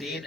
3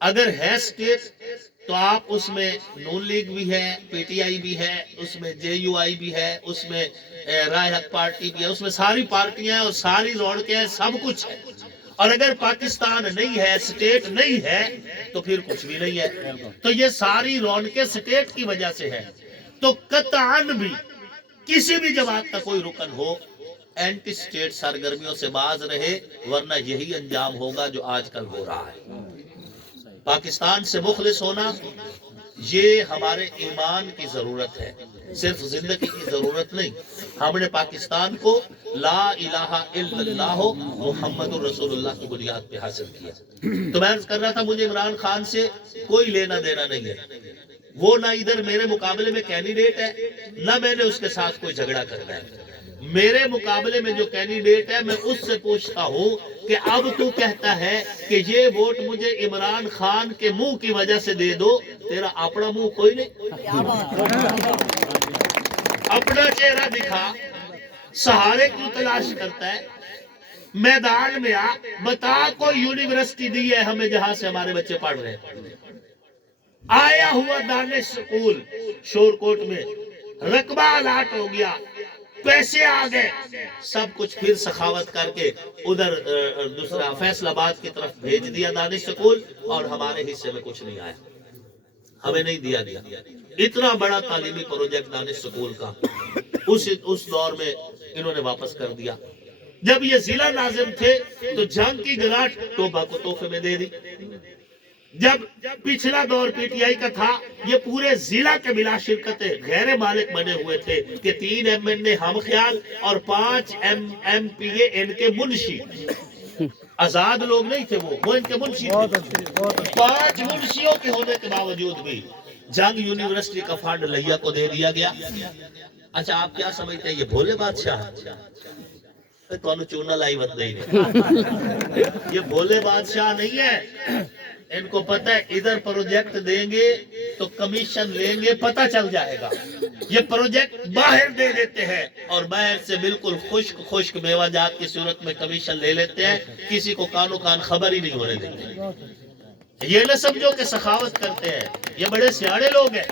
اگر ہے اسٹیٹ تو آپ اس میں نون لیگ بھی ہے، پی ٹی آئی بھی ہے، اس میں جے یو آئی بھی ہے، اس میں رائے حق پارٹی بھی ہے، اس میں ساری پارٹیاں اور ساری رونقیں ہیں، سب کچھ ہے۔ اور اگر پاکستان نہیں ہے، اسٹیٹ نہیں ہے، تو پھر کچھ بھی نہیں ہے۔ تو یہ ساری رونقیں اسٹیٹ کی وجہ سے ہے۔ تو قطعاً بھی کسی بھی جماعت کا کوئی رکن ہو، اینٹی اسٹیٹ سرگرمیوں سے باز رہے، ورنہ یہی انجام ہوگا جو آج کل ہو رہا ہے۔ پاکستان سے مخلص ہونا یہ ہمارے ایمان کی ضرورت ہے، صرف زندگی کی ضرورت نہیں۔ ہم نے پاکستان کو لا الہ الا اللہ محمد الرسول اللہ کی بنیاد پہ حاصل کیا۔ تو میں عرض کر رہا تھا مجھے عمران خان سے کوئی لینا دینا نہیں ہے، وہ نہ ادھر میرے مقابلے میں کینڈیڈیٹ ہے، نہ میں نے اس کے ساتھ کوئی جھگڑا کرنا ہے۔ میرے مقابلے میں جو کینڈیڈیٹ ہے میں اس سے پوچھتا ہوں کہ اب تو کہتا ہے کہ یہ ووٹ مجھے عمران خان کے منہ کی وجہ سے دے دو، تیرا اپنا منہ کوئی نہیں، اپنا چہرہ دکھا، سہارے کو تلاش کرتا ہے، میدان میں آ بتا کوئی یونیورسٹی دی ہے ہمیں جہاں سے ہمارے بچے پڑھ رہے ہیں۔ آیا ہوا دانش سکول شور کوٹ میں رقبہ الاٹ ہو گیا، پیسے آ گئے، سب کچھ پھر سخاوت کر کے ادھر دوسرا فیصل آباد کی طرف بھیج دیا دانش سکول، اور ہمارے حصے میں کچھ نہیں آیا، ہمیں نہیں دیا گیا۔ اتنا بڑا تعلیمی پروجیکٹ دانش سکول کا اس دور میں انہوں نے واپس کر دیا۔ جب یہ ضلع ناظم تھے تو جنگ کی گراٹ ٹوبہ کو تحفے میں دے دی۔ جب پچھلا دور پی ٹی آئی کا تھا، یہ پورے ضلع کے بلا شرکت غیر مالک بنے ہوئے تھے کہ 3 ایم این اے ہم خیال اور 5 ایم پی اے ان کے منشی، آزاد لوگ نہیں تھے، وہ ان کے منشی تھے۔ 5 منشیوں کے ہونے کے باوجود بھی جنگ یونیورسٹی کا فنڈ لیا کو دے دیا گیا۔ اچھا آپ کیا سمجھتے ہیں یہ بھولے بادشاہ؟ تو چونا لائی بت نہیں، یہ بھولے بادشاہ نہیں ہے۔ ان کو پتہ ہے ادھر پروجیکٹ دیں گے تو کمیشن لیں گے، پتہ چل جائے گا۔ یہ پروجیکٹ باہر دے دیتے ہیں اور باہر سے بالکل خشک میوہ جات کی صورت میں کمیشن لے لیتے ہیں، کسی کو کانو کان خبر ہی نہیں ہونے دیتے۔ یہ نہ سمجھو کہ سخاوت کرتے ہیں، یہ بڑے سیاڑے لوگ ہیں،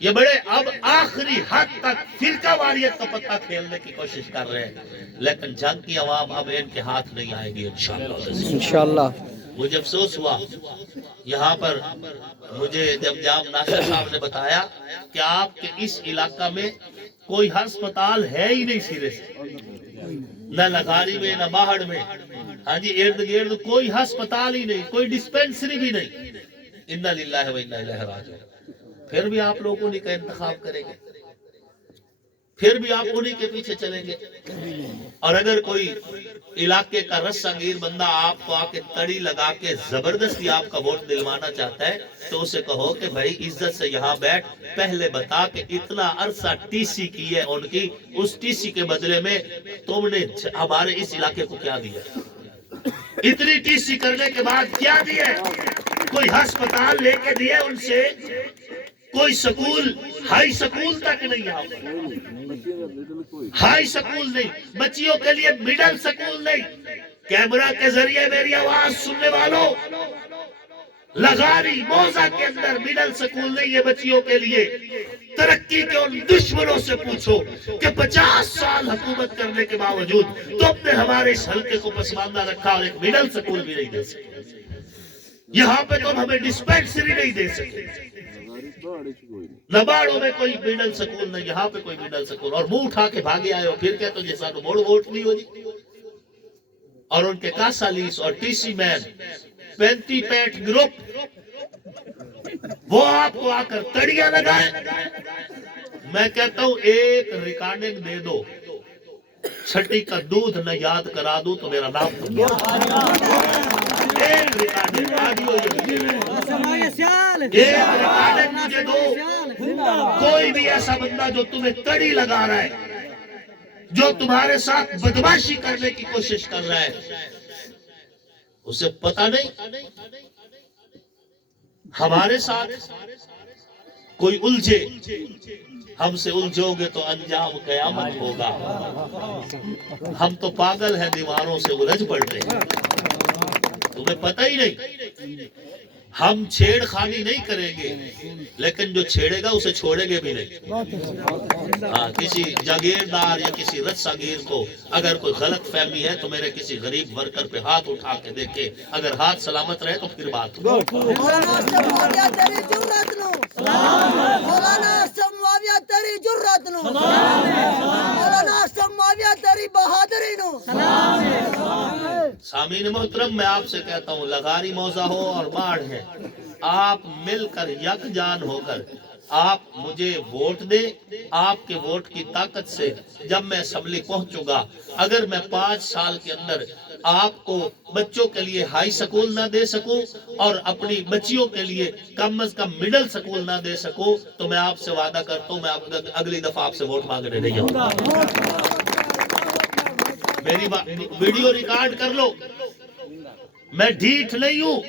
یہ بڑے اب آخری حد تک فرقہ واریت کا پتہ کھیلنے کی کوشش کر رہے ہیں، لیکن جنگ کی عوام اب ان کے ہاتھ نہیں آئے گی انشاءاللہ۔ مجھے افسوس ہوا یہاں پر، مجھے جب جام ناصر صاحب نے بتایا کہ آپ کے اس علاقہ میں کوئی ہسپتال ہے ہی نہیں سرے سے، نہ لگاری میں نہ باہر میں، ہاں جی ارد گرد کوئی ہسپتال ہی نہیں، کوئی ڈسپینسری بھی نہیں۔ انا للہ و انا الیہ راجعون۔ پھر بھی آپ لوگ انہی کا انتخاب کریں گے، پھر بھی آپ انہی کے پیچھے چلیں گے۔ اور اگر کوئی علاقے کا رسا گیر بندہ آپ کو آ کے تڑی لگا کے زبردستی آپ کا ووٹ دلوانا چاہتا ہے تو اسے کہو کہ بھائی عزت سے یہاں بیٹھ، پہلے بتا کہ اتنا عرصہ ٹی سی کی ہے ان کی، اس ٹی سی کے بدلے میں تم نے ہمارے اس علاقے کو کیا دیا؟ اتنی ٹی سی کرنے کے بعد کیا دیا؟ کوئی ہسپتال لے کے دیے ان سے، کوئی سکول، ہائی سکول تک نہیں، یہاں ہائی سکول نہیں، بچیوں کے لیے مڈل سکول نہیں۔ کیمرہ کے ذریعے میری آواز سننے والوں، لغاری موزہ کے اندر مڈل سکول نہیں ہے بچیوں کے لیے۔ ترقی کے ان دشمنوں سے پوچھو کہ 50 سال حکومت کرنے کے باوجود تم نے ہمارے اس حلقے کو پسماندہ رکھا اور ایک مڈل سکول بھی نہیں دے سکے۔ یہاں پہ تم ہمیں ڈسپینسری نہیں دے سکے، نباڑوں میں کوئی مڈل سکول نہیں، یہاں پہ کوئی مڈل سکول، اور منہ اٹھا کے بھاگے آئے ہو، پھر کیا تو جیسا تو موڑ ووٹ نہیں ہو جی۔ اور ان کے کاسالیس اور ٹی سی مین 35 گروپ، وہ آپ کو آ کر تڑیاں لگائیں۔ میں کہتا ہوں ایک ریکارڈنگ دے دو، چھٹی کا دودھ نہ یاد کرا دوں تو میرا نام تو ایک ریکارڈنگ مجھے دو، کوئی بھی ایسا بندہ جو تمہیں تڑی لگا رہا ہے، جو تمہارے ساتھ بدماشی کرنے کی کوشش کر رہا ہے، اسے پتہ نہیں ہمارے ساتھ کوئی الجھے، ہم سے الجھو گے تو انجام قیامت ہوگا۔ ہم تو پاگل ہیں، دیواروں سے الجھ پڑتے ہیں، تمہیں پتہ ہی نہیں۔ ہم چھیڑ خانی نہیں کریں گے، لیکن جو چھیڑے گا اسے چھوڑیں گے بھی نہیں۔ ہاں، کسی جاگیردار یا کسی رساگیر کو اگر کوئی غلط فہمی ہے تو میرے کسی غریب ورکر پہ ہاتھ اٹھا کے دیکھے، اگر ہاتھ سلامت رہے تو پھر بات ہو۔ مولانا اشرف معاویہ تیری جرات نو، مولانا اشرف معاویہ تیری جرات نو، مولانا اشرف معاویہ تیری بہادری نو۔ سامعین محترم، میں آپ سے کہتا ہوں، لغاری موزہ ہو اور باڑھ ہے، آپ مل کر یکجان ہو کر آپ مجھے ووٹ دیں۔ آپ کے ووٹ کی طاقت سے جب میں اسمبلی پہنچوں گا، اگر میں 5 سال کے اندر آپ کو بچوں کے لیے ہائی سکول نہ دے سکوں اور اپنی بچیوں کے لیے کم از کم مڈل سکول نہ دے سکوں تو میں آپ سے وعدہ کرتا ہوں میں اگلی دفعہ آپ سے ووٹ مانگنے نہیں آؤں گا۔ میری ویڈیو ریکارڈ کر لو، میں ڈھیٹ نہیں ہوں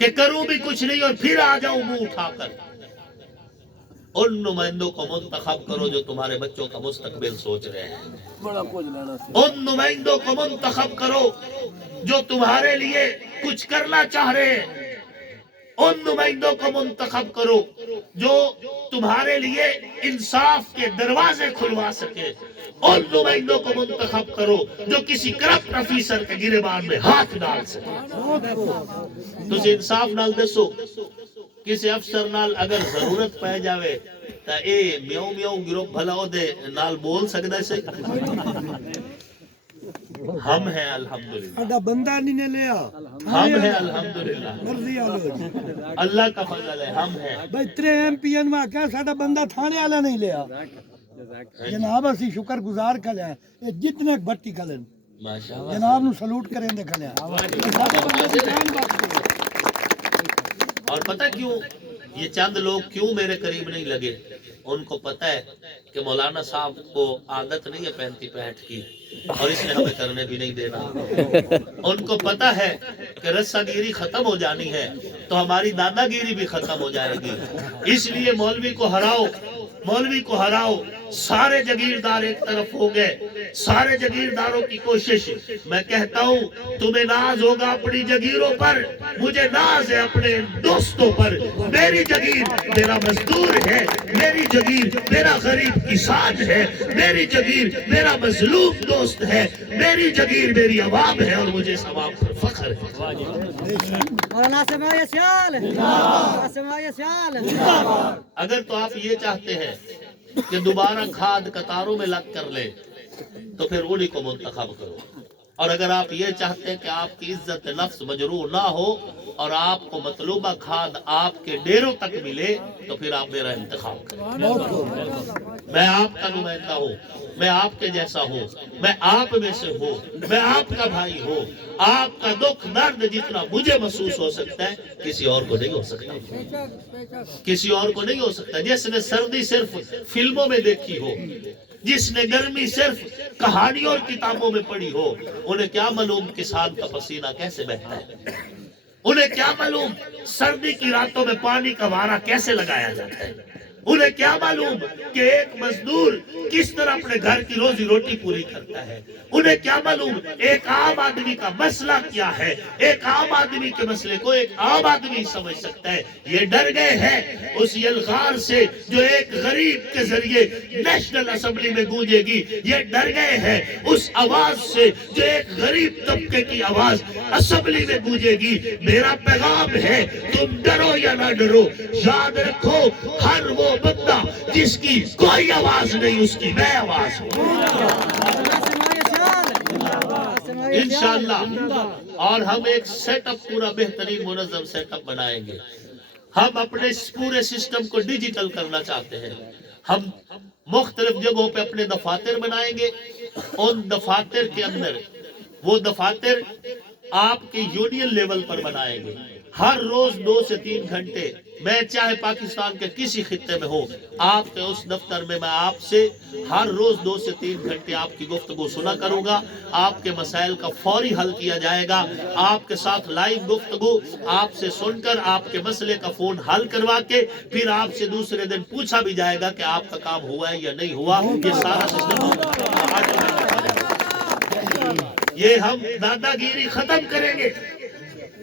کہ کروں بھی کچھ نہیں اور پھر آ جاؤں منہ اٹھا کر۔ ان نمائندوں کو منتخب کرو جو تمہارے بچوں کا مستقبل سوچ رہے ہیں، ان نمائندوں کو منتخب کرو جو تمہارے لیے کچھ کرنا چاہ رہے ہیں، ان نمائندوں کو منتخب کرو جو تمہارے لیے انصاف کے دروازے کھلوا سکے، ان نمائندوں کو منتخب کرو جو کسی کرپٹ افیسر کے گریبان میں ہاتھ ڈال سکے۔ تسی انصاف نال دسو، کسی افسر نال اگر ضرورت پہ جاوے تا اے میاؤں میاؤں گروپ بھلا ہو دے نال بول سکتا ہے سے؟ ہم ہیں الحمدللہ، ساڈا بندہ نہیں نے لیا، ہم ہیں الحمدللہ، مرضی آلو اللہ کا فضل ہے، ہم ہیں۔ بھائی 3 MP میں کیا ساڈا بندہ تھانے والا نہیں لیا جناب، اسی شکر گزار کھلے ہیں یہ جتنے بٹی کھلن ماشاءاللہ، جناب نو سلوٹ کریں دے کھلے ہیں ساڈے بندے دی جان بچ گئی۔ اور پتہ کیوں یہ چند لوگ کیوں میرے قریب نہیں لگے؟ ان کو پتہ ہے کہ مولانا صاحب کو عادت نہیں ہے 35-65 کی، اور اس نے ہمیں کرنے بھی نہیں دینا۔ ان کو پتہ ہے کہ رسا گیری ختم ہو جانی ہے تو ہماری دادا گیری بھی ختم ہو جائے گی، اس لیے مولوی کو ہراؤ، مولوی کو ہراؤ۔ سارے جگیردار ایک طرف ہو گئے، سارے جگیرداروں کی کوشش۔ میں کہتا ہوں تمہیں ناز ہوگا اپنی جگیروں پر، مجھے ناز ہے اپنے دوستوں پر۔ میری جگیر میرا مزدور ہے، میری جگیر میرا غریب کسان ہے، میری جگیر میرا مظلوم دوست ہے، میری جگیر میری عوام ہے اور مجھے اس عوام پر فخر ہے۔ مولانا سماعیہ سیال، سماعیہ سیال۔ اگر تو آپ یہ چاہتے ہیں کہ دوبارہ کھاد قطاروں میں لگ کر لے تو پھر انہی کو منتخب کرو، اور اگر آپ یہ چاہتے ہیں کہ آپ کی عزت نفس مجروح نہ ہو اور آپ کو مطلوبہ کھاد آپ کے ڈیروں تک ملے تو پھر آپ میرا انتخاب کریں۔ میں آپ کا نمائندہ ہوں، میں آپ کے جیسا ہوں، میں آپ میں سے ہوں، میں آپ کا بھائی ہوں۔ آپ کا دکھ درد جتنا مجھے محسوس ہو سکتا ہے کسی اور کو نہیں ہو سکتا، کسی اور کو نہیں ہو سکتا۔ جس نے سردی صرف فلموں میں دیکھی ہو، جس نے گرمی صرف کہانیوں اور کتابوں میں پڑھی ہو، انہیں کیا معلوم کسان کا پسینہ کیسے بہتا ہے، انہیں کیا معلوم سردی کی راتوں میں پانی کا وارہ کیسے لگایا جاتا ہے، انہیں کیا معلوم کہ ایک مزدور کس طرح اپنے گھر کی روزی روٹی پوری کرتا ہے، انہیں کیا معلوم ایک عام آدمی کا مسئلہ کیا ہے۔ ایک عام آدمی کے مسئلے کو ایک عام آدمی سمجھ سکتا ہے۔ یہ ڈر گئے ہیں اس یلغار سے جو ایک غریب کے ذریعے نیشنل اسمبلی میں گونجے گی، یہ ڈر گئے ہیں اس آواز سے جو ایک غریب طبقے کی آواز اسمبلی میں گونجے گی۔ میرا پیغام ہے تم ڈرو یا نہ ڈرو، یاد رکھو ہر وہ بندہ جس کی کوئی آواز نہیں اس کی میں آواز ہوں انشاءاللہ۔ اور ہم ایک سیٹ اپ پورا بہترین منظم سیٹ اپ بنائیں گے۔ ہم اپنے اس پورے سسٹم کو ڈیجیٹل کرنا چاہتے ہیں۔ ہم مختلف جگہوں پہ اپنے دفاتر بنائیں گے، ان دفاتر کے اندر وہ دفاتر آپ کے یونین لیول پر بنائیں گے۔ ہر روز 2 سے 3 گھنٹے میں چاہے پاکستان کے کسی خطے میں ہوں، آپ کے اس دفتر میں آپ سے ہر روز 2 سے 3 گھنٹے آپ کی گفتگو سنا کروں گا۔ آپ کے مسائل کا فوری حل کیا جائے گا، آپ کے ساتھ لائیو گفتگو، آپ سے سن کر آپ کے مسئلے کا فون حل کروا کے پھر آپ سے دوسرے دن پوچھا بھی جائے گا کہ آپ کا کام ہوا ہے یا نہیں ہوا۔ یہ سارا سسٹم یہ ہم دادا گیری ختم کریں گے۔